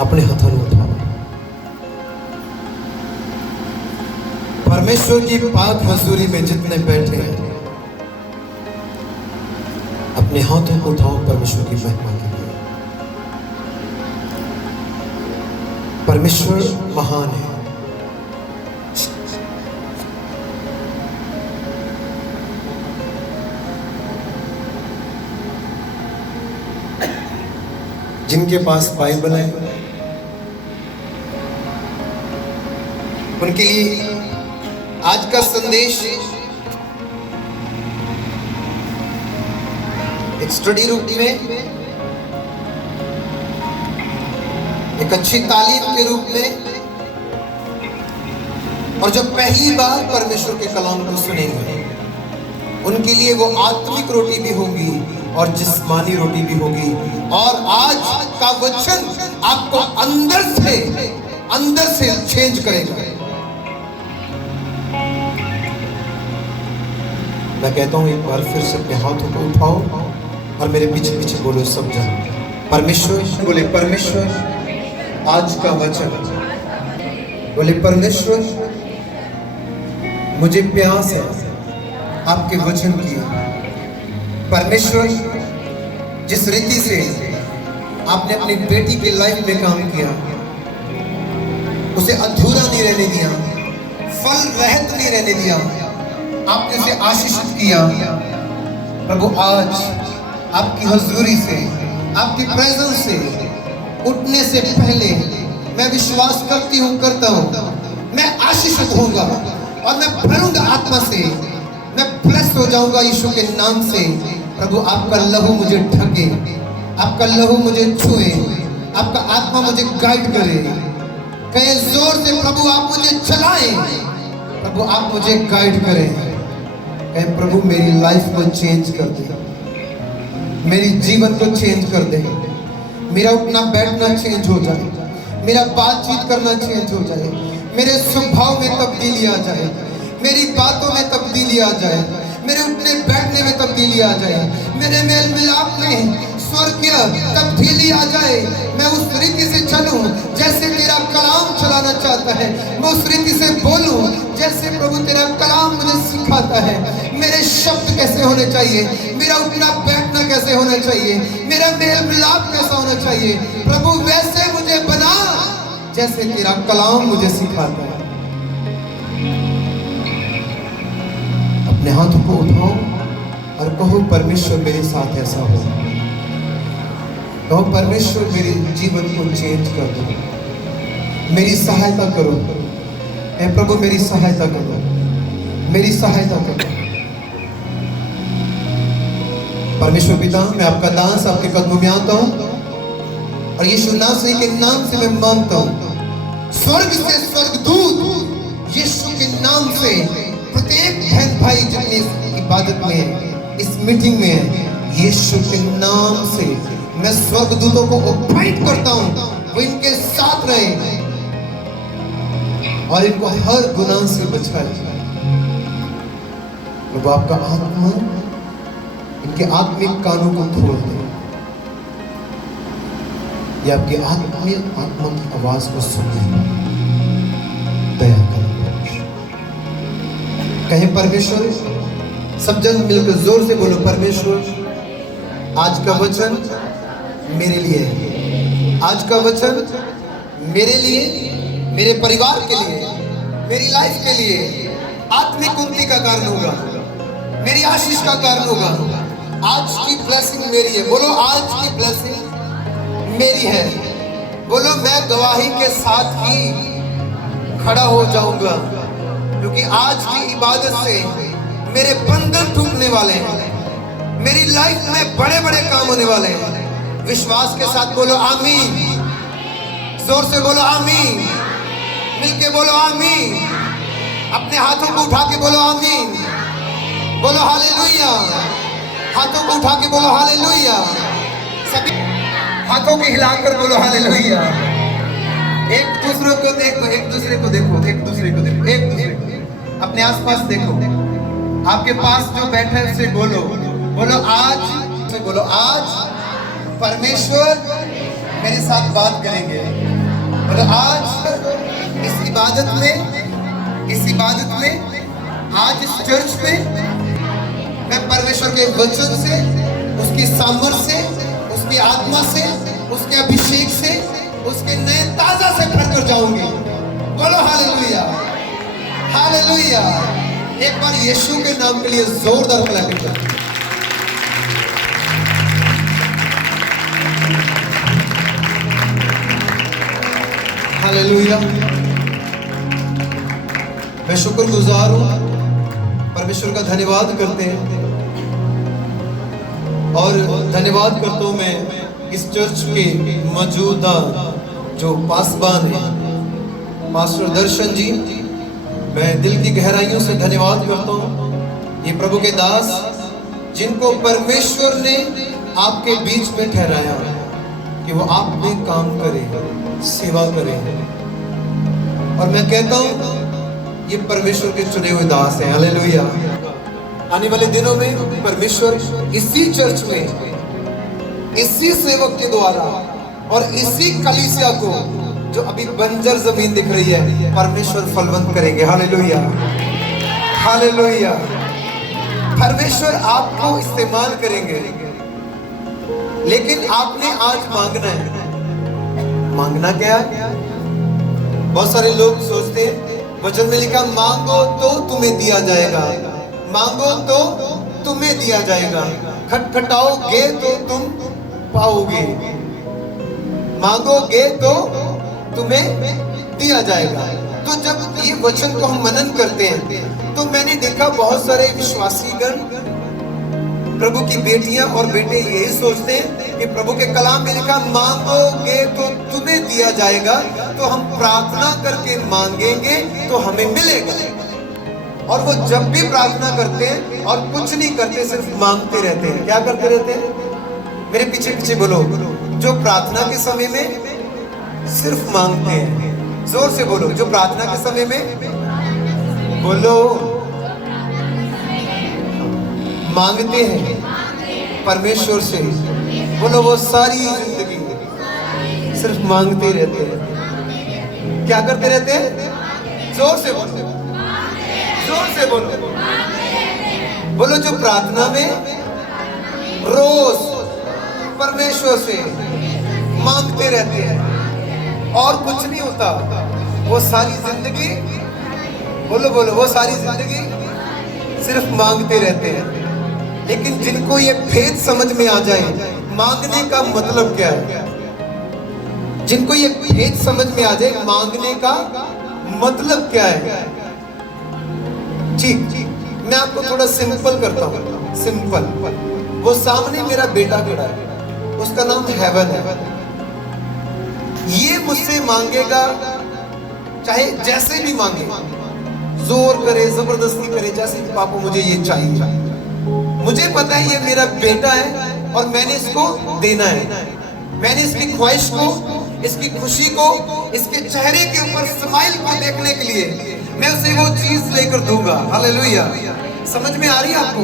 अपने हाथों में उठाओ। परमेश्वर की पाक हजूरी में जितने बैठे हैं अपने हाथों को उठाओ परमेश्वर की महिमा के लिए। परमेश्वर महान है। जिनके पास बाइबल है उनके लिए आज का संदेश एक स्टडी रूप में, एक अच्छी तालीम के रूप में, और जो पहली बार परमेश्वर के कलाम को सुनेंगे उनके लिए वो आत्मिक रोटी भी होगी और जिस्मानी रोटी भी होगी। और आज का वचन आपको अंदर से चेंज करेगा। मैं कहता हूं एक बार फिर से अपने हाथों को उठाओ और मेरे पीछे पीछे बोलो सब जन। परमेश्वर, बोले परमेश्वर आज का वचन, बोले परमेश्वर मुझे प्यास है आपके वचन की। परमेश्वर जिस रीति से आपने अपनी बेटी की लाइफ में काम किया उसे अधूरा नहीं रहने दिया, फल रहित नहीं रहने दिया, आपने उसे आशीषित किया। प्रभु आज आपकी हजूरी से, आपकी प्रेजेंस से उठने से पहले मैं विश्वास करता हूँ मैं आशीषित होऊंगा और मैं भरूंगा आत्मा से, मैं ब्लेस हो जाऊंगा यीशु के नाम से। प्रभु आपका लहू मुझे ढके, आपका लहू मुझे छुए, आपका आत्मा मुझे गाइड करे। कहे जोर से प्रभु आप मुझे चलाएं, प्रभु आप मुझे गाइड करें। कहे प्रभु मेरी लाइफ को चेंज कर दे, मेरी जीवन को चेंज कर दे, मेरा उठना बैठना चेंज हो जाए, मेरा बातचीत करना चेंज हो जाए, मेरे स्वभाव में तब्दीली आ जाए, मेरी बातों में तब्दीली आ जाए, मेरे उठने बैठने में तब्दीली आ जाए, मेरे मेल मिलाप में स्वर्गीय तब्दीली आ जाए। मैं उस रीति से चलूं जैसे तेरा कलाम चलाना चाहता है, मैं उस रीति से बोलूं जैसे प्रभु तेरा कलाम मुझे सिखाता है। मेरे शब्द कैसे होने चाहिए, मेरा उठना बैठना कैसे होना चाहिए, मेरा मेल मिलाप कैसा होना चाहिए, प्रभु वैसे मुझे बना जैसे तेरा कलाम मुझे सिखाता है। अपने हाथों को उठाओ और कहो परमेश्वर मेरे साथ ऐसा हो, कहो परमेश्वर मेरे जीवन को चेंज कर दो, मेरी सहायता करो। ऐ प्रभु मेरी सहायता करो, मेरी सहायता करो। परमेश्वर पिता मैं आपका दास आपके कदमों में आता हूं और यीशु नासरी के नाम से मैं मांगता हूं, स्वर्ग से स्वर्गदूत यीशु के नाम से प्रत्येक बहन भाई जितने इस इबादत में है, इस मीटिंग में है, यीशु के नाम से मैं स्वर्गदूतों को अपॉइंट करता हूं, वो इनके साथ रहे और इनको हर गुनाह से बचाए। प्रभु आपका आत्मा इनके आत्मिक कानों को खोल दे, ये आपकी आत्मा की आवाज को सुने, दया करें। कहें परमेश्वर, सब जन मिलकर जोर से बोलो परमेश्वर आज का वचन मेरे लिए है, आज का वचन मेरे लिए, मेरे परिवार के लिए, मेरी लाइफ के लिए आत्मिक उन्नति का कारण होगा, मेरी आशीष का कारण होगा। आज की ब्लेसिंग मेरी है, बोलो आज की ब्लेसिंग मेरी है। बोलो मैं गवाही के साथ ही खड़ा हो जाऊंगा, क्योंकि आज की इबादत से मेरे बंधन टूटने वाले हैं, मेरी लाइफ में बड़े बड़े काम होने वाले हैं। विश्वास के साथ बोलो आमीन, जोर से बोलो आमीन, मिलके बोलो आमीन, अपने हाथों को उठा के बोलो आमीन, बोलो हालेलुया, हाथों को उठा के बोलो हालेलुया, सभी हाथों को हिलाकर बोलो हालेलुया। एक दूसरे को देखो, एक दूसरे को देखो, एक दूसरे को देखो, एक दूसरे को, अपने आसपास देखो, आपके पास जो बैठा है उससे बोलो, बोलो आज, बोलो आज परमेश्वर मेरे साथ बात करेंगे। और आज इस इबादत में आज इस चर्च में मैं परमेश्वर के वचन से, उसकी सामर्थ्य से, उसकी आत्मा से, उसके अभिषेक से, उसके नए ताजा से भर कर जाऊंगी। बोलो हालेलुया, हालेलुया। एक बार यीशु के नाम के लिए जोरदार क्लैप करें। हालेलुया। मैं शुक्रगुजार हूं, परमेश्वर का धन्यवाद करते हैं और धन्यवाद करता हूं मैं इस चर्च के मौजूदा जो पासबान है पास्टर दर्शन जी, मैं दिल की गहराइयों से धन्यवाद करता हूं। ये प्रभु के दास जिनको परमेश्वर ने आपके बीच में ठहराया कि वो आप में काम करे, सेवा करे। और मैं कहता हूं ये परमेश्वर के चुने हुए दास हैं। हालेलुया। आने वाले दिनों में परमेश्वर इसी चर्च में, इसी सेवक के द्वारा और इसी कलीसिया को जो अभी बंजर जमीन दिख रही है, परमेश्वर फलवंत करेंगे। Hallelujah, hallelujah. परमेश्वर आपको इस्तेमाल करेंगे, लेकिन आपने आज मांगना है। मांगना क्या है? बहुत सारे लोग सोचते हैं, वचन में लिखा मांगो तो तुम्हें दिया जाएगा, मांगो तो तुम्हें दिया जाएगा, खटखटाओगे तो तुम पाओगे, मांगोगे तो तुम्हें दिया जाएगा। तो जब ये वचन को हम मनन करते हैं तो मैंने देखा बहुत सारे विश्वासीगण, प्रभु की बेटियां और बेटे यही सोचते हैं कि प्रभु के कलाम में लिखा मांगोगे तो तुम्हें दिया जाएगा, तो हम प्रार्थना करके मांगेंगे तो हमें मिलेगा। और वो जब भी प्रार्थना करते हैं और कुछ नहीं करते, सिर्फ मांगते रहते हैं। क्या करते रहते हैं? मेरे पीछे पीछे बोलो, जो प्रार्थना के समय में सिर्फ मांगते हैं। जोर से बोलो, जो प्रार्थना के समय में बोलो मांगते हैं परमेश्वर से। बोलो, वो सारी जिंदगी सिर्फ मांगते रहते हैं। क्या करते रहते हैं? जोर से बोलो, जोर से बोलो। बोलो, जो प्रार्थना में रोज परमेश्वर से मांगते रहते हैं और कुछ नहीं होता, वो सारी जिंदगी, बोलो बोलो, वो सारी जिंदगी सिर्फ मांगते रहते हैं। लेकिन जिनको ये भेद समझ में आ जाए मांगने का मतलब क्या है, जिनको ये भेद समझ में आ जाए मांगने का मतलब क्या है, ठीक, मैं आपको थोड़ा सिंपल करता हूँ। सिंपल, वो सामने मेरा बेटा खड़ा है, उसका नाम हेवन है। ये मुझसे मांगेगा, चाहे जैसे भी मांगे, जोर करे, जबरदस्ती करे, जैसे पापा मुझे ये चाहिए। मुझे पता है ये मेरा बेटा है और मैंने इसको देना है। मैंने इसकी ख्वाहिश को, इसकी खुशी को, इसके चेहरे के ऊपर स्माइल को देखने के लिए मैं उसे वो चीज लेकर दूंगा। हालेलुया। समझ में आ रही है आपको?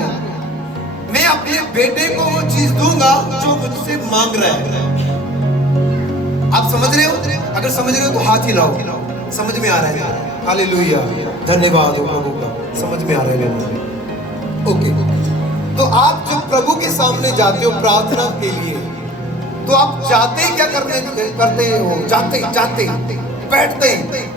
मैं अपने बेटे को वो चीज दूंगा जो मुझसे मांग रहा है। आप समझ रहे हो? अगर समझ रहे हो तो हाथ हिलाओ। समझ में आ रहा है? हालेलुया, धन्यवाद हो प्रभु का, समझ में आ रहा है। ओके, तो आप जब प्रभु के सामने जाते हो प्रार्थना के लिए, तो आप जाते क्या करते हो? जाते बैठते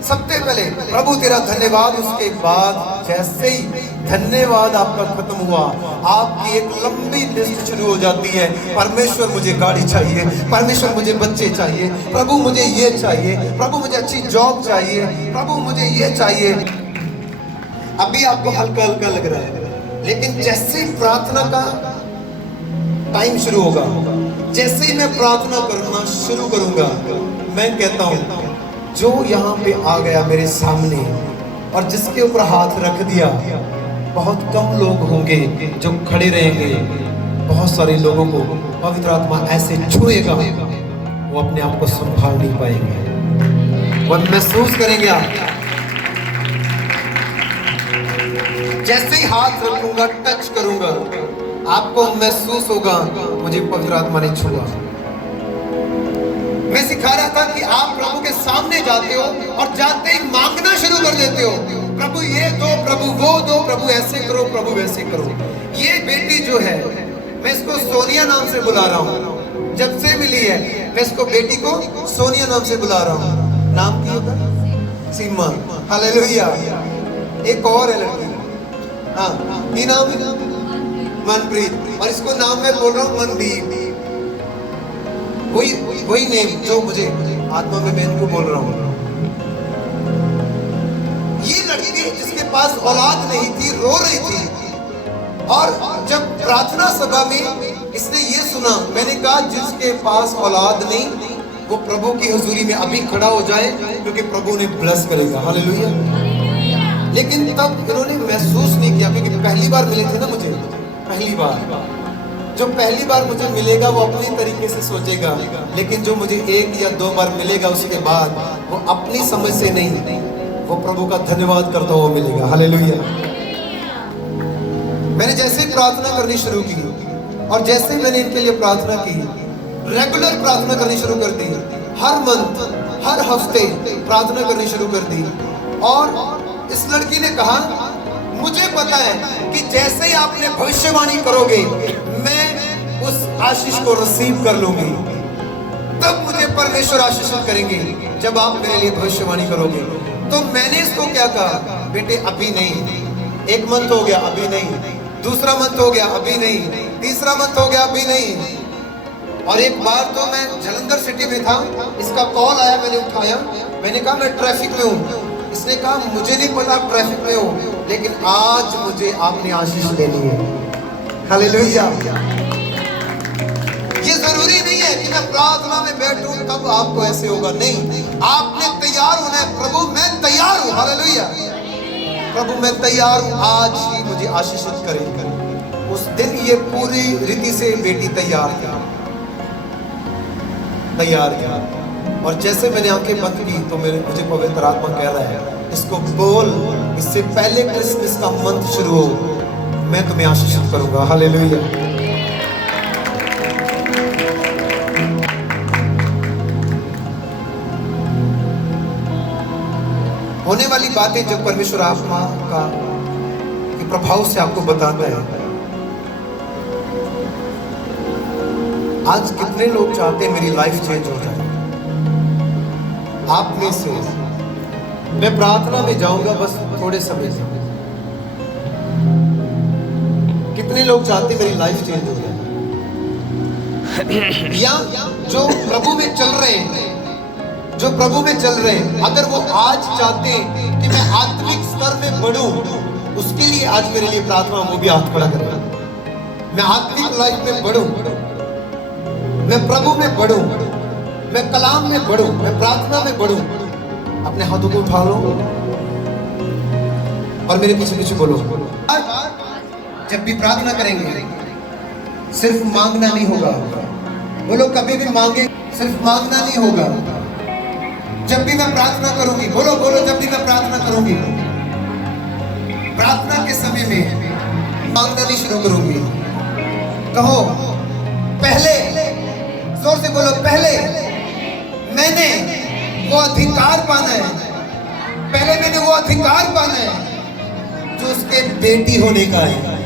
सबसे पहले प्रभु तेरा धन्यवाद, उसके बाद जैसे ही धन्यवाद आपका खत्म हुआ, आपकी एक लंबी लिस्ट शुरू हो जाती है। परमेश्वर मुझे गाड़ी चाहिए, परमेश्वर मुझे बच्चे चाहिए, प्रभु मुझे ये चाहिए, प्रभु मुझे अच्छी जॉब चाहिए, प्रभु मुझे ये चाहिए। अभी आपको हल्का हल्का लग रहा है, लेकिन जैसे ही प्रार्थना का टाइम शुरू होगा, जैसे ही मैं प्रार्थना करना शुरू करूंगा, मैं कहता हूं जो यहाँ पे आ गया मेरे सामने और जिसके ऊपर हाथ रख दिया, बहुत कम लोग होंगे जो खड़े रहेंगे। बहुत सारे लोगों को पवित्र आत्मा ऐसे छुएगा, वो अपने आप को संभाल नहीं पाएंगे। वो महसूस करेंगे आप, जैसे ही हाथ रखूंगा, टच करूंगा, आपको महसूस होगा मुझे पवित्र आत्मा ने छुआ। मैं सिखा रहा था कि आप प्रभु के सामने जाते हो और जाते ही मांगना शुरू कर देते हो, प्रभु ये दो, प्रभु वो दो, प्रभु ऐसे करो, प्रभु वैसे करो। ये बेटी जो है, मैं इसको सोनिया नाम से बुला रहा हूँ, जब से मिली है मैं इसको बेटी को सोनिया नाम से बुला रहा हूँ। नाम क्या होगा? सीमा। हालेलुया। एक और है लड़की, हाँ, ये नाम है मनप्रीत, और इसको नाम मैं बोल रहा हूँ मनदीप। वही नेम जो मुझे आत्मा में मैं इनको बोल रहा हूँ। ये लड़की जिसके पास औलाद नहीं थी, रो रही थी, और जब प्रार्थना सभा में इसने ये सुना, मैंने कहा जिसके पास औलाद नहीं वो प्रभु की हुजूरी में अभी खड़ा हो जाए, क्योंकि प्रभु ने ब्लेस करेगा। हालेलुया। लेकिन तब इन्होंने महसूस नहीं किया, क्योंकि पहली बार मिले थे ना मुझे, पहली बार। जो पहली बार मुझे मिलेगा वो अपनी तरीके से सोचेगा, लेकिन जो मुझे एक या दो बार मिलेगा उसके बाद वो अपनी समझ से नहीं, वो प्रभु का धन्यवाद करता हुआ मिलेगा। हालेलुया। मैंने जैसे ही प्रार्थना करनी शुरू की, और जैसे ही मैंने इनके लिए प्रार्थना की, रेगुलर प्रार्थना करनी शुरू कर दी, हर मंथ, हर हफ्ते प्रार्थना करनी शुरू कर दी। और इस लड़की ने कहा, मुझे पता है कि जैसे ही आपने भविष्यवाणी करोगे मैं उस आशीष को रिसीव कर लूंगी, तब मुझे परमेश्वर आशीषित करेंगे जब आप मेरे लिए भविष्यवाणी करोगे। तो मैंने इसको क्या कहा, बेटे अभी नहीं। एक मंथ हो गया, अभी नहीं। दूसरा मंथ हो गया, अभी नहीं। तीसरा मंथ हो गया, अभी नहीं। और एक बार तो मैं जलंधर सिटी में था, इसका कॉल आया, मैंने उठाया, मैंने कहा मैं ट्रैफिक में हूँ। इसने कहा मुझे नहीं पता आप ट्रैफिक में हो, लेकिन आज मुझे आपने आशीष देनी है। हालेलुया। ये जरूरी नहीं है कि मैं प्रार्थना में बैठूं तब आपको ऐसे होगा, नहीं, आपने तैयार होना है। प्रभु मैं तैयार हूं। हालेलुया। प्रभु मैं तैयार हूं, आज ही मुझे आशीषित करें। उस दिन ये पूरी रीति से बेटी तैयार किया। और जैसे मैंने आंखें बंद की तो मुझे पवित्र आत्मा कह रहा है, इसको बोल, इससे पहले क्रिसमस का मंथ शुरू हो, मैं तुम्हें आशीषित करूंगा। हालेलुया। होने वाली बातें जब परमेश्वर आत्मा का के प्रभाव से आपको बताता है। आज कितने लोग चाहते हैं मेरी लाइफ चेंज हो जाए? आप में से मैं प्रार्थना में जाऊंगा बस थोड़े समय से। कितने लोग चाहते हैं मेरी लाइफ चेंज हो जाए? या जो प्रभु में चल रहे हैं, जो प्रभु में चल रहे हैं, अगर वो आज चाहते हैं कि मैं आत्मिक स्तर में बढ़ूं, उसके लिए आज मेरे लिए प्रार्थना, वो भी हाथ खड़ा करें। मैं आत्मिक लाइफ में बढ़ूं, मैं प्रभु में बढ़ूं, मैं कलाम में बढ़ूं, मैं प्रार्थना में बढ़ूं। अपने हाथों को उठा लो और मेरे पीछे पीछे बोलो। जब भी प्रार्थना करेंगे सिर्फ मांगना नहीं होगा। बोलो कभी भी मांगे, सिर्फ मांगना नहीं होगा। जब भी मैं प्रार्थना करूंगी, बोलो बोलो, जब भी मैं प्रार्थना करूंगी, प्रार्थना के समय में मांगना नहीं शुरू करूंगी। कहो पहले, जोर से बोलो, पहले मैंने वो अधिकार पाना है, पहले मैंने वो अधिकार पाना है जो उसके बेटी होने का है।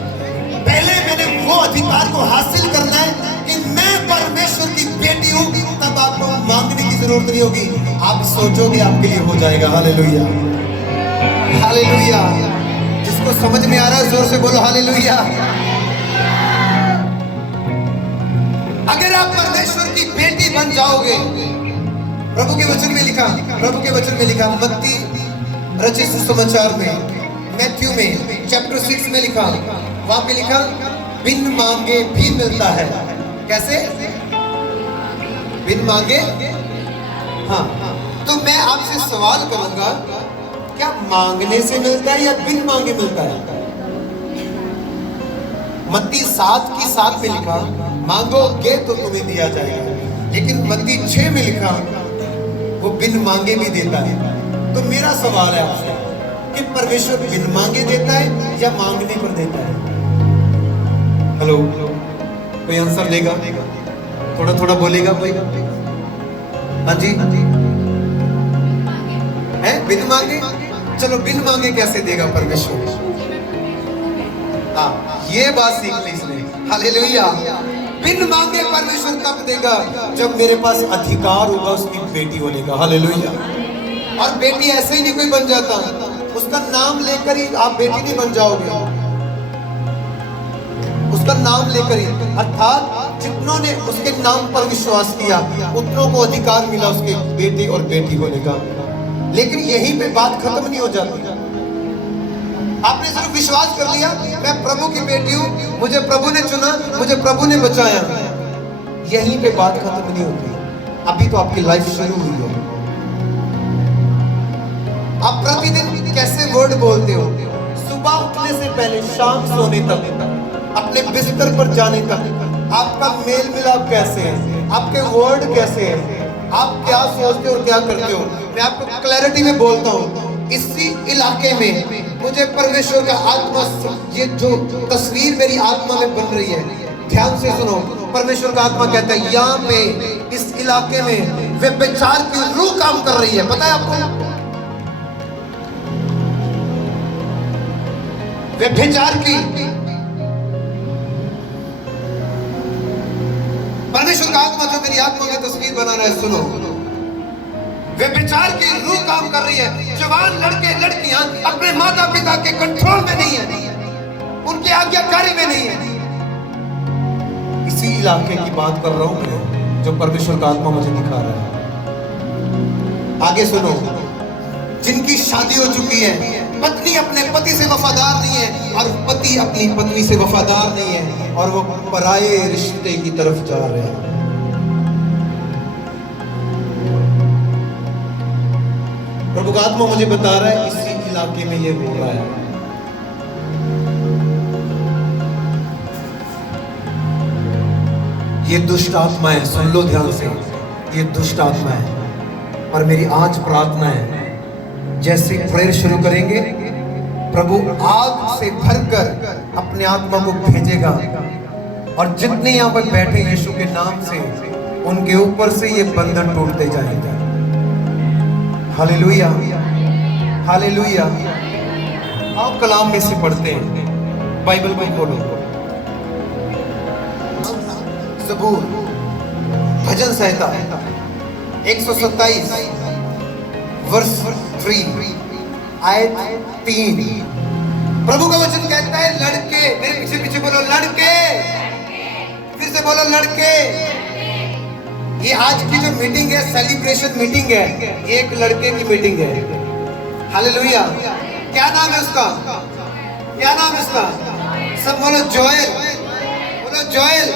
पहले मैंने वो अधिकार को हासिल करना है कि मैं परमेश्वर की बेटी हूं। तब आपको मांगने की जरूरत नहीं होगी, आप सोचोगे आपके लिए हो जाएगा। Hallelujah, hallelujah. जिसको समझ में आ रहा है जोर से बोलो हालेलुया। अगर आप परमेश्वर की बेटी बन जाओगे, प्रभु के वचन में लिखा, प्रभु के वचन में लिखा, मत्ती रचित सुसमाचार में, मैथ्यू में चैप्टर 6 में लिखा, वहां पे लिखा बिन मांगे भी मिलता है। कैसे? बिन मांगे। हाँ, तो मैं आपसे सवाल करूंगा, क्या मांगने से मिलता है या बिन मांगे मिलता है? मत्ती 7:7 में लिखा मांगोगे तो तुम्हें दिया जाएगा, लेकिन मत्ती 6 में लिखा वो बिन मांगे भी देता है। तो मेरा सवाल है आपसे कि परमेश्वर बिन मांगे देता है या मांगने पर देता है? हेलो, कोई आंसर देगा? थोड़ा थोड़ा बोलेगा कोई? हाँ जी, है बिन मांगे। चलो बिन मांगे कैसे देगा परमेश्वर? हाँ, ये बात सीख ली इसने। हालेलुया। बिन मांगे परमेश्वर कब देगा? जब मेरे पास अधिकार होगा उसकी बेटी होने का। हालेलुया। और बेटी ऐसे ही नहीं कोई बन जाता, उसका नाम लेकर ही आप बेटी नहीं बन जाओगे, उसका नाम लेकर ही। अर्थात जितनों ने उसके नाम पर विश्वास किया उतनों को अधिकार मिला उसके बेटे और बेटी होने का। लेकिन यहीं पे बात खत्म नहीं हो जाती। आपने सिर्फ विश्वास कर लिया मैं प्रभु की बेटी हूं, मुझे प्रभु ने चुना, मुझे प्रभु ने बचाया, यहीं पे बात खत्म नहीं होती। अभी तो आपकी लाइफ शुरू हुई है। आप प्रतिदिन कैसे वर्ड बोलते हो? सुबह उठने से पहले शाम सोने तक, अपने बिस्तर पर जाने तक आपका मेल मिलाप कैसे है? आपके वर्ड कैसे हैं? आप क्या सोचते हो और क्या करते हो? मैं आपको क्लैरिटी में बोलता हूँ, इसी इलाके में मुझे परमेश्वर का आत्मा, ये जो तस्वीर मेरी आत्मा में बन रही है, ध्यान से सुनो। परमेश्वर का आत्मा कहता है यहाँ पे इस इलाके में व्यभिचार की रूह काम कर रही है। पता है आपको? व्यभिचार की, परमेश्वर का आत्मा जो मेरी आत्मा में तस्वीर बना रहा है, सुनो। व्यभिचार की रूह काम कर रही है। जवान लड़के लड़कियां अपने माता पिता के कंट्रोल में नहीं है, उनके आज्ञाकारी में नहीं है। इसी इलाके की बात कर रहा हूं मैं, जो परमेश्वर का आत्मा मुझे दिखा रहा है। आगे सुनो। जिनकी शादी हो चुकी है, पत्नी अपने पति से वफादार नहीं है और पति अपनी पत्नी से वफादार नहीं है, और वो पराये रिश्ते की तरफ जा रहे हैं। प्रभु का आत्मा मुझे बता रहा है इसी इलाके में ये हो रहा है। ये दुष्ट आत्मा है, सुन लो ध्यान से, ये दुष्ट आत्मा है। और मेरी आज प्रार्थना है, जैसे प्रेयर शुरू करेंगे प्रभु आग से भरकर अपने आत्मा को भेजेगा, और जितने यहाँ पर बैठे यीशु के नाम से, उनके ऊपर से ये बंधन टूटते जाएंगे। Hallelujah, hallelujah. आप कलाम में से पढ़ते हैं, बाइबल को खोलो। ज़बूर, भजन संहिता 127 वर्ष 3 आयत 3। प्रभु का वचन कहता है लड़के, मेरे पीछे पीछे बोलो लड़के, फिर से बोलो लड़के। ये आज की जो मीटिंग है, सेलिब्रेशन मीटिंग है, एक लड़के की मीटिंग है। हालेलुया। क्या नाम है उसका? क्या नाम है उसका? सब बोलो जोएल, बोलो जोएल।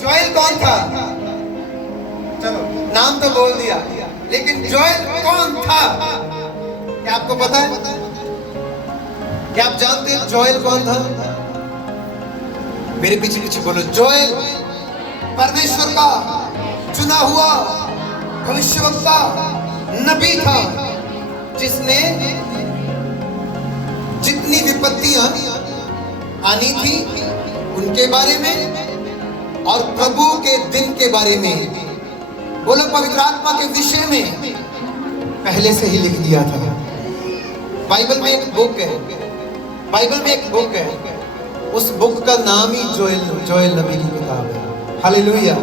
जोएल कौन था? चलो नाम तो बोल दिया, लेकिन जोएल कौन था? क्या आपको पता है? क्या आप जानते हैं जोएल कौन था? मेरे पीछे पीछे बोलो जोएल परमेश्वर का चुना हुआ भविष्यवक्ता नबी था, जिसने जितनी विपत्तियां आनी थी उनके बारे में और प्रभु के दिन के बारे में, बोलो पवित्र आत्मा के विषय में पहले से ही लिख दिया था। बाइबल में एक बुक है, बाइबल में एक बुक है, उस बुक का नाम ही जोएल नबी की किताब है। Hallelujah,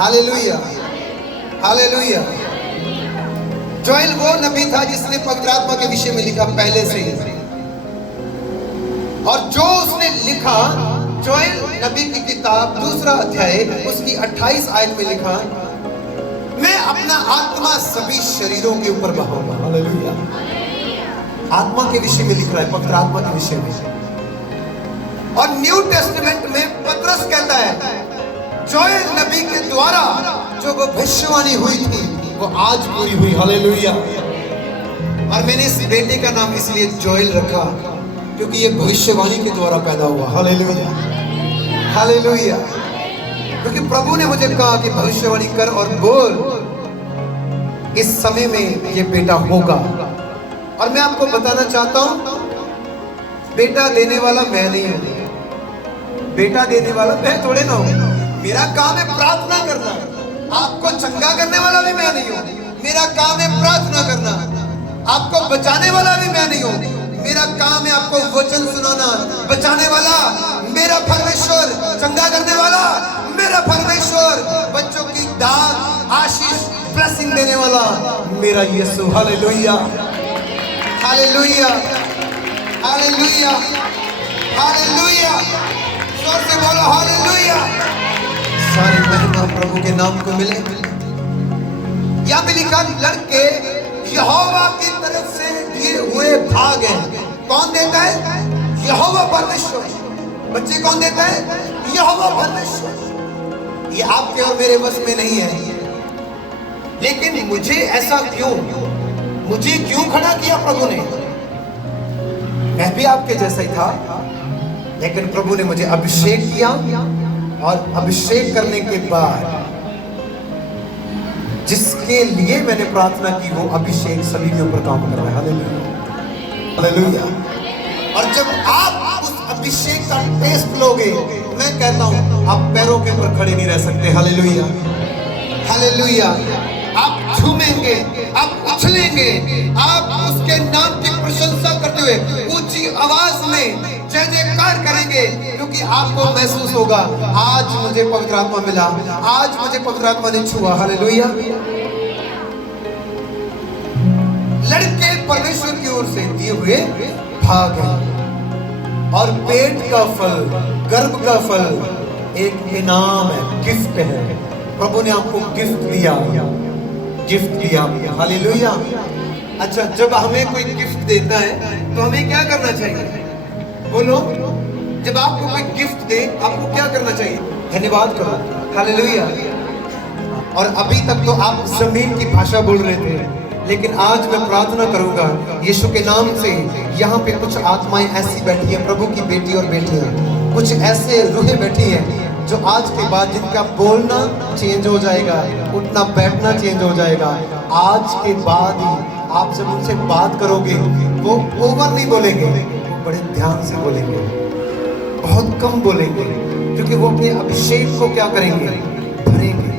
hallelujah, hallelujah. जोएल वो नबी था जिसने पवित्र आत्मा के विषय में लिखा पहले से ही, और जो उसने लिखा, जोएल नबी की किताब 2 अध्याय उसकी 28 आयत में लिखा, मैं अपना आत्मा सभी शरीरों के ऊपर बहाऊंगा। हालेलुया। आत्मा के विषय में लिख रहा है, पवित्र आत्मा के विषय में। और न्यू टेस्टामेंट में पतरस कहता है जोएल नबी के द्वारा जो वो भविष्यवाणी हुई थी वो आज पूरी हुई। हालेलुया। और मैंने इस बेटे का नाम इसलिए जोएल रखा क्योंकि ये भविष्यवाणी के द्वारा पैदा हुआ। Hallelujah, hallelujah. क्योंकि प्रभु ने मुझे कहा कि भविष्यवाणी कर और बोल, इस समय में ये बेटा होगा। और मैं आपको बताना चाहता हूं, बेटा देने वाला मैं नहीं हूं, बेटा देने वाला मैं थोड़े ना हूं। मेरा काम है प्रार्थना करना, आपको चंगा करने वाला भी मैं नहीं हूँ, मेरा काम है प्रार्थना करना। आपको बचाने वाला भी मैं नहीं हूँ, मेरा काम है आपको वचन सुनाना। बचाने वाला मेरा परमेश्वर, चंगा करने वाला मेरा परमेश्वर, बच्चों की दाद आशीष ब्लेसिंग देने वाला मेरा यीशु। हालेलुया हालेलुया हालेलुया हालेलुया, जोर से बोलो हालेलुया। सारी महिमा प्रभु के नाम को मिले। यहाँ पे लिखा लड़के यहोवा की तरफ से दिए हुए भाग हैं। कौन देता है? यहोवा परमेश्वर। बच्चे कौन देता है? यहोवा परमेश्वर। ये आपके और मेरे बस में नहीं है। लेकिन मुझे ऐसा क्यों, मुझे क्यों खड़ा किया प्रभु ने? मैं भी आपके जैसा ही था, लेकिन प्रभु ने मुझे अभिषेक किया और अभिषेक करने के बाद जिसके लिए मैंने प्रार्थना की वो अभिषेक सभी के ऊपर काम कर रहा है। Hallelujah hallelujah. और जब आप उस अभिषेक का टेस्ट लोगे, मैं कहता हूं आप पैरों के ऊपर खड़े नहीं रह सकते। Hallelujah hallelujah. आप झूमेंगे, आप उछलेंगे, आप उसके नाम की प्रशंसा करते हुए ऊंची आवाज में जय जयकार करेंगे, क्योंकि आपको महसूस होगा आज मुझे पवित्र आत्मा मिला, आज मुझे पवित्र आत्मा ने छुआ। हालेलुया। लड़के परमेश्वर की ओर से दिए हुए भाग हैं और पेट का फल, गर्भ का फल एक इनाम है, गिफ्ट है। प्रभु ने आपको गिफ्ट दिया, गिफ्ट दिया। हालेलुया। अच्छा, जब हमें कोई गिफ्ट देता है तो हमें क्या करना चाहिए? बोलो, जब आपको कोई गिफ्ट दे आपको क्या करना चाहिए? धन्यवाद करो। हालेलुया। और अभी तक तो आप जमीन की भाषा बोल रहे थे, लेकिन आज मैं प्रार्थना करूंगा यीशु के नाम से। यहाँ पे कुछ आत्माएं ऐसी बैठी हैं, प्रभु की बेटी और बेटियां, कुछ ऐसे रूहें बैठी हैं जो आज के बाद जिनका बोलना चेंज हो जाएगा, उठना बैठना चेंज हो जाएगा। आज के बाद ही आप जब उनसे बात करोगे वो ओवर नहीं बोलेंगे, वो बड़े ध्यान से बोलेंगे, बहुत कम बोलेंगे, क्योंकि वो अपने अभिषेक को क्या करेंगे? भरेंगे।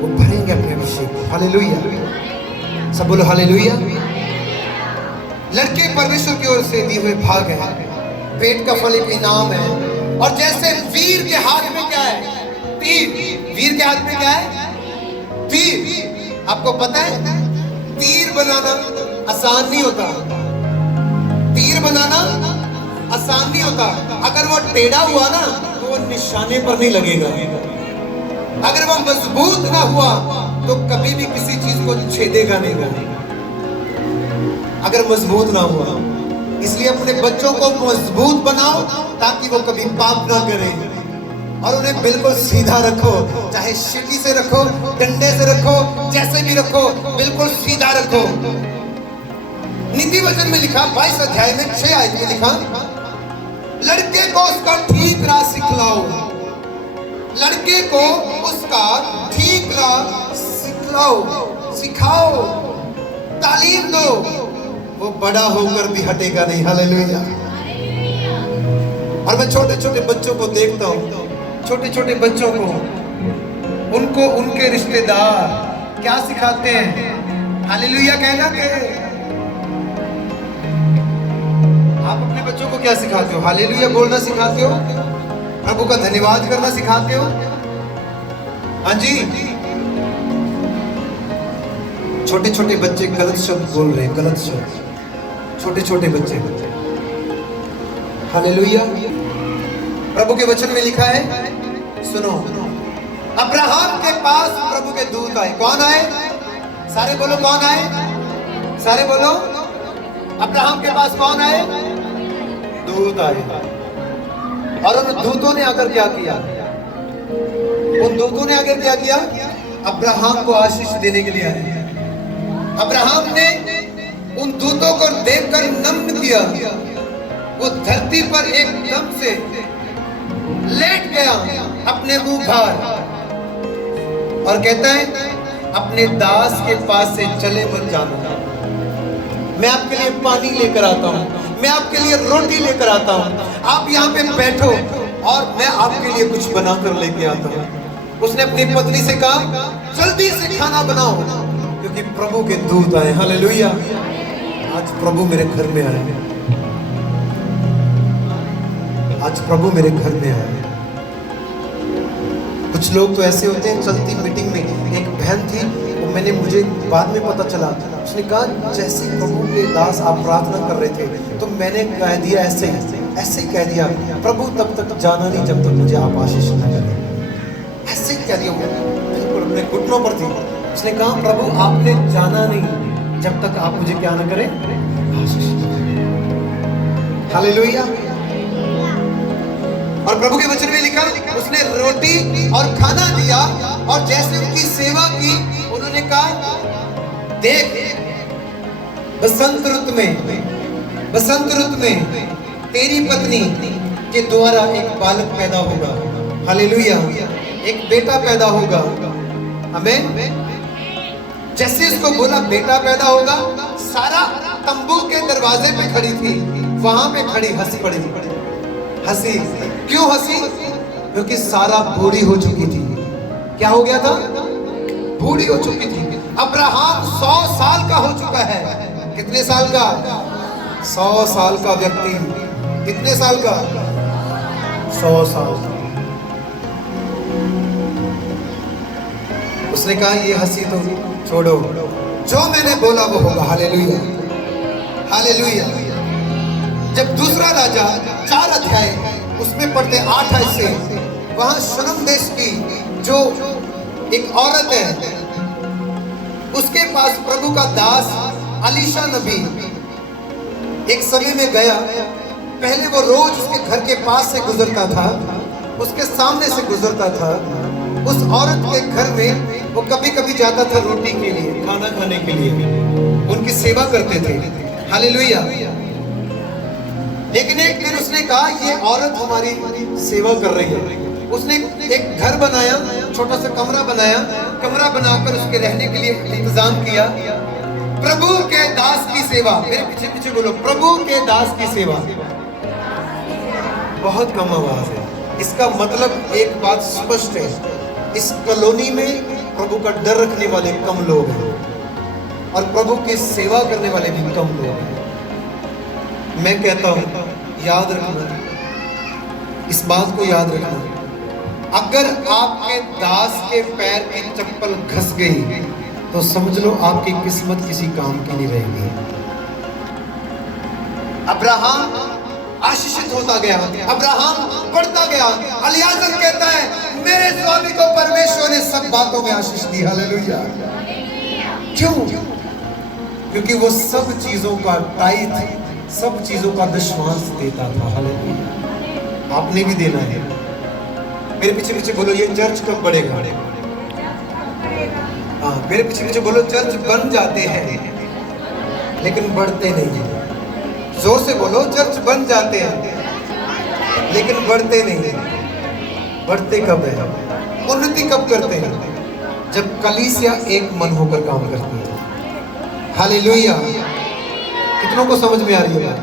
वो भरेंगे अपने अभिषेक को। हालेलुया। सब बोलो हालेलुया। लड़के परमेश्वर की ओर से दिए हुए भाग है, पेट का फल एक इनाम है। और जैसे वीर के हाथ में क्या है? तीर। वीर के हाथ में क्या है? तीर। आपको पता है तीर बनाना आसान नहीं होता। तीर बनाना आसान नहीं होता। अगर वो टेढ़ा हुआ ना तो वो निशाने पर नहीं लगेगा। अगर वो मजबूत ना हुआ तो कभी भी किसी चीज को छेदेगा नहीं। अगर मजबूत ना हुआ, इसलिए अपने बच्चों को मजबूत बनाओ ताकि वो कभी पाप ना करें। और उन्हें बिल्कुल सीधा रखो, चाहे शीटी से रखो, डंडे से रखो, जैसे भी रखो, बिल्कुल सीधा रखो। नीति वचन में लिखा 22 अध्याय में 6 आयत में लिखा, लड़के को उसका ठीक राह सिखलाओ। लड़के को उसका ठीक राह सिखलाओ, सिखाओ, तालीम दो, वो बड़ा होकर भी हटेगा नहीं। हालेलुया। और मैं छोटे छोटे बच्चों को देखता हूँ, छोटे छोटे बच्चों को, उनको उनके रिश्तेदार क्या सिखाते हैं? हालेलुया कहना के। आप अपने बच्चों को क्या सिखाते हो? हालेलुया बोलना सिखाते हो? प्रभु का धन्यवाद करना सिखाते हो? हाँ जी। छोटे छोटे बच्चे गलत शब्द बोल रहे हैं, गलत शब्द, छोटे छोटे बच्चे। हालेलुया। प्रभु के वचन में लिखा है, सुनो, अब्राहम के पास प्रभु के दूत आए। कौन आए? सारे बोलो कौन आए? सारे बोलो। अब्राहम के पास कौन आए? दूत आए। और उन दूतों ने आकर क्या किया? उन दूतों ने आकर क्या किया? अब्राहम को आशीष देने के लिए आए। अब्राहम ने उन दूतों को देखकर नम्न किया। वो धरती पर एकदम से लेट गया, अपने मुंह भार, और कहता है, अपने दास के पास से चले मत जाना। मैं आपके लिए पानी लेकर आता हूँ, मैं आपके लिए रोटी लेकर आता हूँ, आप यहाँ पे बैठो और मैं आपके लिए कुछ बनाकर लेके आता हूँ। उसने अपनी पत्नी से कहा जल्दी से खाना बनाओ क्योंकि प्रभु के दूत आए। हालेलुया। आज प्रभु मेरे घर में आए, आज प्रभु मेरे घर में आए। कुछ लोग तो ऐसे होते हैं, चलती मीटिंग में एक बहन थी, वो मैंने मुझे बाद में पता चला, उसने कहा जैसे प्रभु के दास आप प्रार्थना कर रहे थे तो मैंने कह दिया ऐसे ही कह दिया, प्रभु तब तक जाना नहीं जब तक मुझे आप आशीष न करें। ऐसे ही कह दिया, वो बिल्कुल अपने घुटनों पर थी। उसने कहा प्रभु आपने जाना नहीं जब तक आप मुझे क्या न करें, आशीष। हालेलुया। और प्रभु के वचन में लिखा, उसने रोटी और खाना दिया और जैसे उनकी सेवा की, उन्होंने कहा देख बसंत ऋतु में तेरी पत्नी के द्वारा एक बालक पैदा होगा। हालेलुया। एक बेटा पैदा होगा। हमें जैसे इसको बोला बेटा पैदा होगा, सारा तंबू के दरवाजे पे खड़ी थी, वहां पे खड़ी हंसी पड़ी। हंसी क्यों हंसी? क्योंकि सारा बूढ़ी हो चुकी थी। क्या हो गया था? बूढ़ी हो चुकी थी। अब्राहम 100 साल का हो चुका है। कितने साल का? 100 साल का व्यक्ति। कितने साल का? 100 साल का। उसने कहा ये हंसी तो छोड़ो, जो मैंने बोला वो होगा। Hallelujah, hallelujah. जब दूसरा राजा 4 अध्याय उसमें पढ़ते 8 से, वहां शनम देश की जो एक औरत है, उसके पास प्रभु का दास अलीशा नबी एक समय में गया। पहले वो रोज उसके घर के पास से गुजरता था, उसके सामने से गुजरता था। उस औरत के घर में वो कभी कभी जाता था रोटी के लिए, खाना खाने के लिए, उनकी सेवा करते थे। हालेलुया। लेकिन एक दिन उसने कहा ये औरत हमारी सेवा कर रही है। उसने एक घर बनाया, छोटा सा कमरा बनाया, कमरा बनाकर उसके रहने के लिए इंतजाम किया। प्रभु के दास की सेवा। मेरे पीछे पीछे बोलो, प्रभु के दास की सेवा। बहुत कम आवाज है। इसका मतलब एक बात स्पष्ट है, इस कॉलोनी में प्रभु का डर रखने वाले कम लोग हैं और प्रभु की सेवा करने वाले भी कम लोग हैं। मैं कहता हूं याद रखना, इस बात को याद रखना, अगर आपके दास के पैर की चप्पल घस गई तो समझ लो आपकी किस्मत किसी काम की नहीं रहेगी। अब्राहम आशीषित होता गया, अब्राहम बढ़ता गया। अलियाजर कहता है मेरे स्वामी को परमेश्वर ने सब बातों में आशीष दी। हालेलुया। क्यों? क्योंकि वो सब चीजों का टाइथ, सब चीजों का दशमांश देता था। हालेलुया। आपने भी देना है। मेरे पीछे पीछे बोलो ये चर्च कब बढ़ेगा? हाँ, मेरे पीछे पीछे बोलो चर्च बन जाते हैं लेकिन बढ़ते नहीं हैं। जोर से बोलो चर्च बन जाते हैं लेकिन बढ़ते नहीं। बढ़ते कब है? उन्नति कब करते हैं? जब कलीसिया एक मन होकर काम करती है। हालेलुया। कितनों को समझ में आ रही है?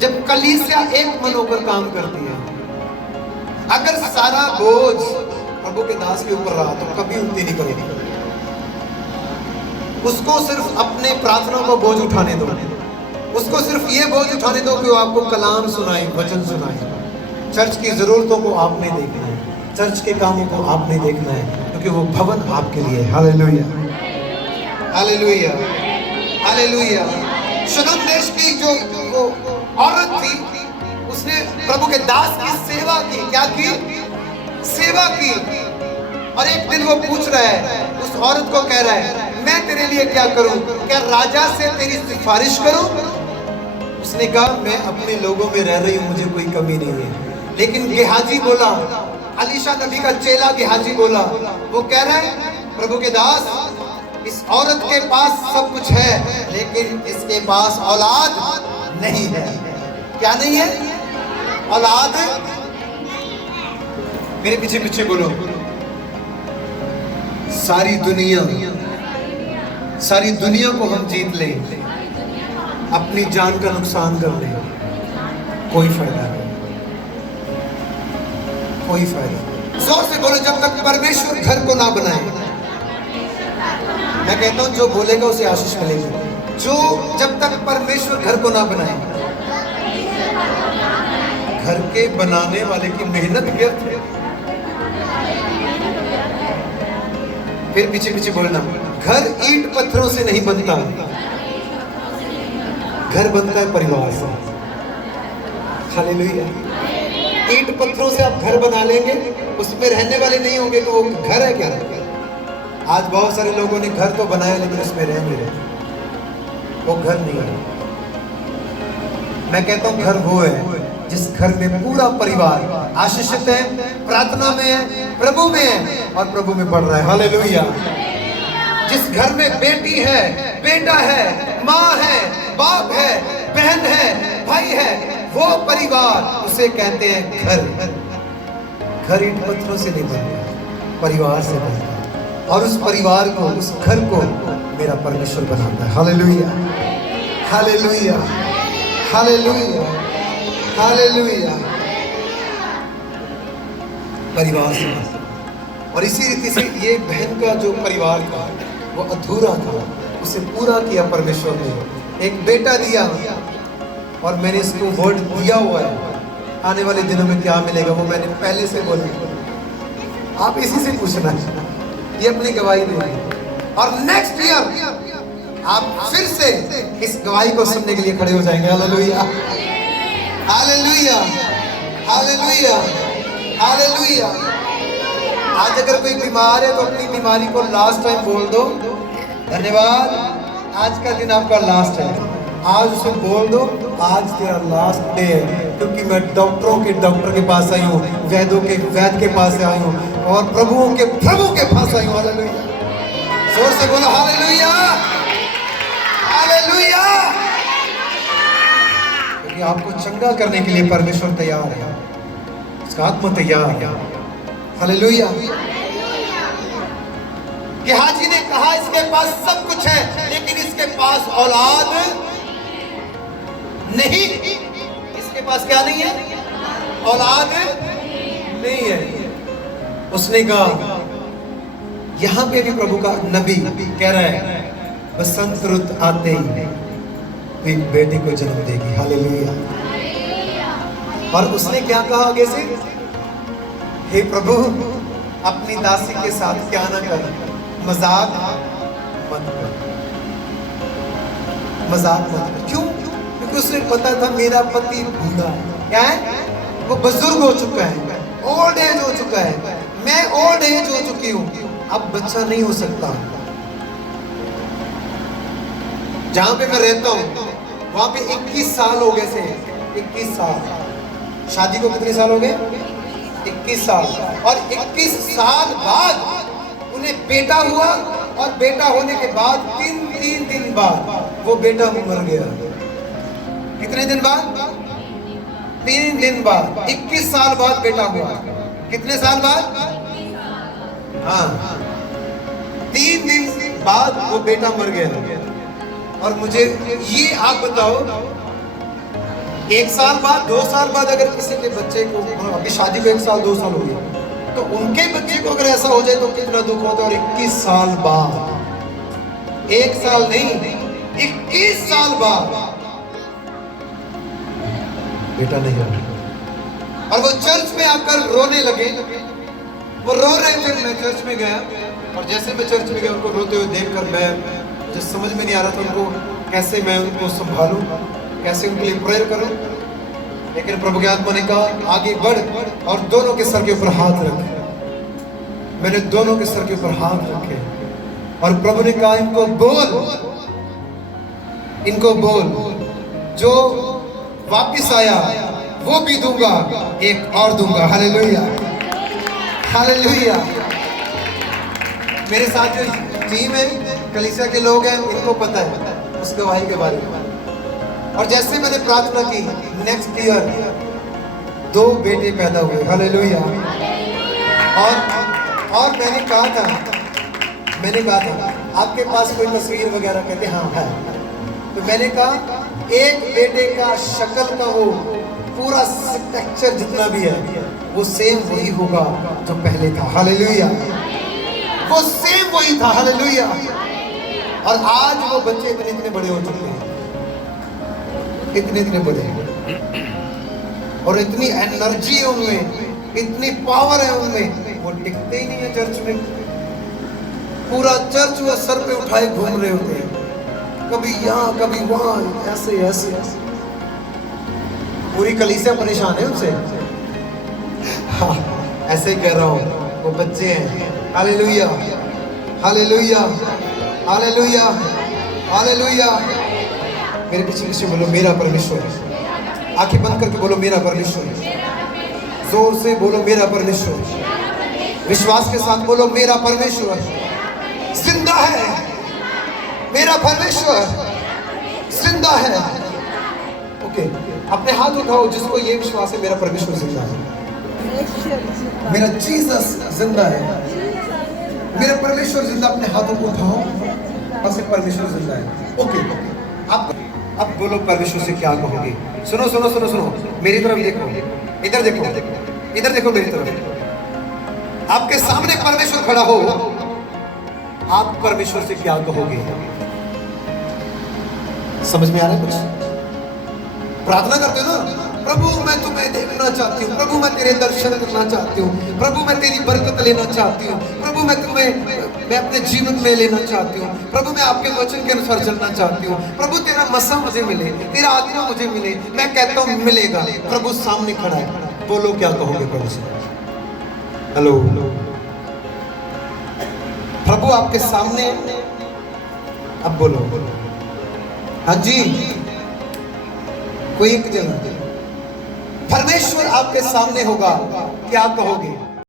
जब कलीसिया एक मन होकर काम करती है। अगर सारा बोझ प्रभु के दास के ऊपर रहा तो कभी उन्नति नहीं करेगी। उसको सिर्फ अपने प्रार्थना को बोझ उठाने दो, उसको सिर्फ ये बोझ उठाने दो कि वो आपको कलाम सुनाए, वचन सुनाए। चर्च की जरूरतों को आपने देखना है, चर्च के कामों को आपने देखना है, क्योंकि वो भवन आपके लिए। Hallelujah, hallelujah, hallelujah. शनम देश की जो वो औरत थी, उसने प्रभु के दास की सेवा की। क्या की? सेवा की। और एक दिन वो पूछ रहा है, उस औरत को कह रहा है मैं तेरे लिए क्या करूं? क्या राजा से तेरी सिफारिश करूं? उसने कहा मैं अपने लोगों में रह रही हूं, मुझे कोई कमी नहीं है। लेकिन गेहाजी बोला, अलीशा नबी का चेला गेहाजी बोला, वो कह रहा है प्रभु के दास, इस औरत के पास सब कुछ है लेकिन इसके पास औलाद नहीं है। क्या नहीं है? औलाद। मेरे पीछे पीछे बोलो, सारी दुनिया को हम जीत लें, अपनी जान का नुकसान कर लें, कोई फायदा नहीं, कोई फायदा नहीं। जोर से बोलो, जब तक परमेश्वर घर को ना बनाए। मैं कहता हूं जो बोलेगा उसे आशीष मिलेगी। जो जब तक परमेश्वर घर को ना बनाए, घर के बनाने वाले की मेहनत व्यर्थ है। फिर पीछे पीछे बोलना, घर ईंट पत्थरों से नहीं बनता, घर बनता है परिवार से। हालेलुया। ईंट पत्थरों से आप घर बना लेंगे, उसमें रहने वाले नहीं होंगे तो वो घर है क्या? आज बहुत सारे लोगों ने घर तो बनाया लेकिन उसमें रह नहीं रहे, वो घर नहीं है। मैं कहता हूं घर वो है जिस घर में पूरा परिवार आशीषित है, प्रार्थना में है, प्रभु में है और प्रभु में बढ़ रहा है। हालेलुया। जिस घर में बेटी है, बेटा है, माँ है, बाप है, बहन है, भाई है, वो परिवार उसे कहते हैं घर। घर ईंट पत्थरों से नहीं बनता, परिवार से बनता है। और उस परिवार को, उस घर को मेरा परमेश्वर बनाता है। Hallelujah, hallelujah, hallelujah, hallelujah. परिवार से बनता। और इसी रीति से ये बहन का जो परिवार था वो अधूरा था, उसे पूरा किया परमेश्वर ने। एक बेटा दिया और मैंने इसको वर्ड दिया हुआ है, आने वाले दिनों में क्या मिलेगा वो मैंने पहले से बोला। आप इसी से पूछना, ये अपनी गवाही देंगे और नेक्स्ट ईयर आप फिर से इस गवाही को सुनने के लिए खड़े हो जाएंगे। Hallelujah, hallelujah, hallelujah, hallelujah. आज अगर कोई बीमार है तो अपनी बीमारी को लास्ट टाइम बोल दो, धन्यवाद, आज का दिन आपका लास्ट है। आज उसे बोल दो, आज तेरा लास्ट डे है, क्योंकि मैं डॉक्टरों के डॉक्टर के पास आई हूँ, वैद्यों के वैद्य के पास आई हूँ और प्रभुओं के प्रभु के पास आई हूँ। हालेलुया। जोर से बोलो हालेलुया, हालेलुया। क्योंकि आपको चंगा करने के लिए परमेश्वर तैयार है, उसका आत्मा तैयार है। हालेलुया। गेहाजी ने कहा इसके पास सब कुछ है लेकिन इसके पास औलाद नहीं। इसके पास क्या नहीं है? औलाद नहीं है। उसने कहा, यहां पे भी प्रभु का नबी कह रहा है, बसंत रुत आते ही तो एक बेटे को जन्म देगी। हालेलुया। और उसने क्या कहा आगे से? हे प्रभु, अपनी दासी के साथ क्या ना कर, मजाक मत कर, मजाक मत कर। क्यों? क्योंकि उसने पता था मेरा पति बूढ़ा है। क्या है? वो बुजुर्ग हो चुका है, ओल्ड एज हो चुका है, मैं ओल्ड एज हो चुकी हूँ, अब बच्चा नहीं हो सकता। जहां पे मैं रहता हूँ वहां पे 21 साल हो गए थे। 21 साल शादी को कितने साल हो गए? 21 साल। और 21 साल बाद उन्हें बेटा हुआ और बेटा होने के बाद तीन दिन बाद वो बेटा मर गया। कितने दिन बाद? 3 दिन बाद। 21 साल बाद बेटा हुआ। कितने साल बाद? हाँ, 3 दिन बाद वो बेटा मर गया। और मुझे ये आप बताओ, 1 साल बाद, 2 साल बाद अगर किसी के बच्चे को, अभी शादी को 1 साल 2 साल हो गया, तो उनके बच्चे को अगर ऐसा हो जाए तो कितना दुख होता है। और 21 साल बाद, 1 साल नहीं 21 साल बाद बेटा नहीं आया। और वो चर्च में आकर रोने लगे। वो रो रहे थे। मैं चर्च में गया और जैसे मैं चर्च में गया उनको रोते हुए देखकर मुझे समझ में नहीं आ रहा था उनको कैसे मैं उनको संभालूं, कैसे उनके लिए प्रेयर करूं। लेकिन प्रभु के आत्मा ने कहा, आगे बढ़ और दोनों के सर के ऊपर हाथ रख। मैंने दोनों के सर के ऊपर हाथ रखे और प्रभु ने कहा, इनको बोल, इनको बोल, जो वापिस आया वो भी दूंगा, एक और दूंगा। Hallelujah, hallelujah. मेरे साथ जो टीम है, कलीसिया के लोग हैं, इनको पता है उस गवाही के बारे में। और जैसे मैंने प्रार्थना की, नेक्स्ट ईयर 2 बेटे पैदा हुए। हालेलुया। और मैंने कहा था आपके पास कोई तस्वीर वगैरह? कहते हाँ है। तो मैंने कहा, एक बेटे का शक्ल का वो पूरा स्ट्रक्चर जितना भी है वो सेम वही होगा जो पहले था। हालेलुया। वो सेम वही था। हालेलुया। और आज वो बच्चे इतने इतने बड़े हो चुके हैं, इतने इतने बड़े, और इतनी एनर्जी है उनमें, इतनी पावर है उनमें, वो टिकते ही नहीं है चर्च में। पूरा चर्च वो सर पे उठाए घूम रहे होते हैं, कभी यहाँ कभी वहां, ऐसे ऐसे ऐसे। पूरी कलीसिया परेशान है उनसे। हाँ, ऐसे ही कह रहा हूँ, वो बच्चे हैं। Hallelujah, hallelujah, hallelujah, hallelujah. मेरे पीछे पीछे बोलो मेरा परमेश्वर। आंखें बंद करके बोलो मेरा परमेश्वर। जोर से बोलो मेरा परमेश्वर। विश्वास के साथ बोलो मेरा परमेश्वर जिंदा है। मेरा परमेश्वर जिंदा है। ओके, अपने हाथ उठाओ जिसको ये विश्वास है मेरा परमेश्वर जिंदा है, मेरा जीसस जिंदा है, मेरा परमेश्वर जिंदा। अपने हाथों को उठाओ, बस परमेश्वर जिंदा है। ओके, अब बोलो परमेश्वर से क्या कहोगे। सुनो सुनो सुनो सुनो, मेरी तरफ देखो, इधर देखो, इधर देखो मेरी तरफ। आपके सामने परमेश्वर खड़ा हो, आप परमेश्वर से क्या कहोगे? समझ में आ रहा है कुछ? प्रार्थना करते हो ना, प्रभु मैं तुम्हें देखना चाहती हूँ, प्रभु मैं तेरे दर्शन करना चाहती हूँ, प्रभु मैं तेरी बरकत लेना चाहती हूँ, प्रभु मैं मैं अपने जीवन में लेना चाहती हूँ, प्रभु मैं आपके वचन के अनुसार चलना चाहती हूँ, प्रभु तेरा मसा मुझे मिले, तेरा आत्मा मुझे मिले। मैं कहता हूँ मिलेगा। प्रभु सामने खड़ा है, बोलो क्या कहोगे प्रभु से? हेलो, प्रभु आपके सामने, अब बोलो। हाँ जी, कोई एक जगह परमेश्वर आपके सामने होगा, क्या कहोगे?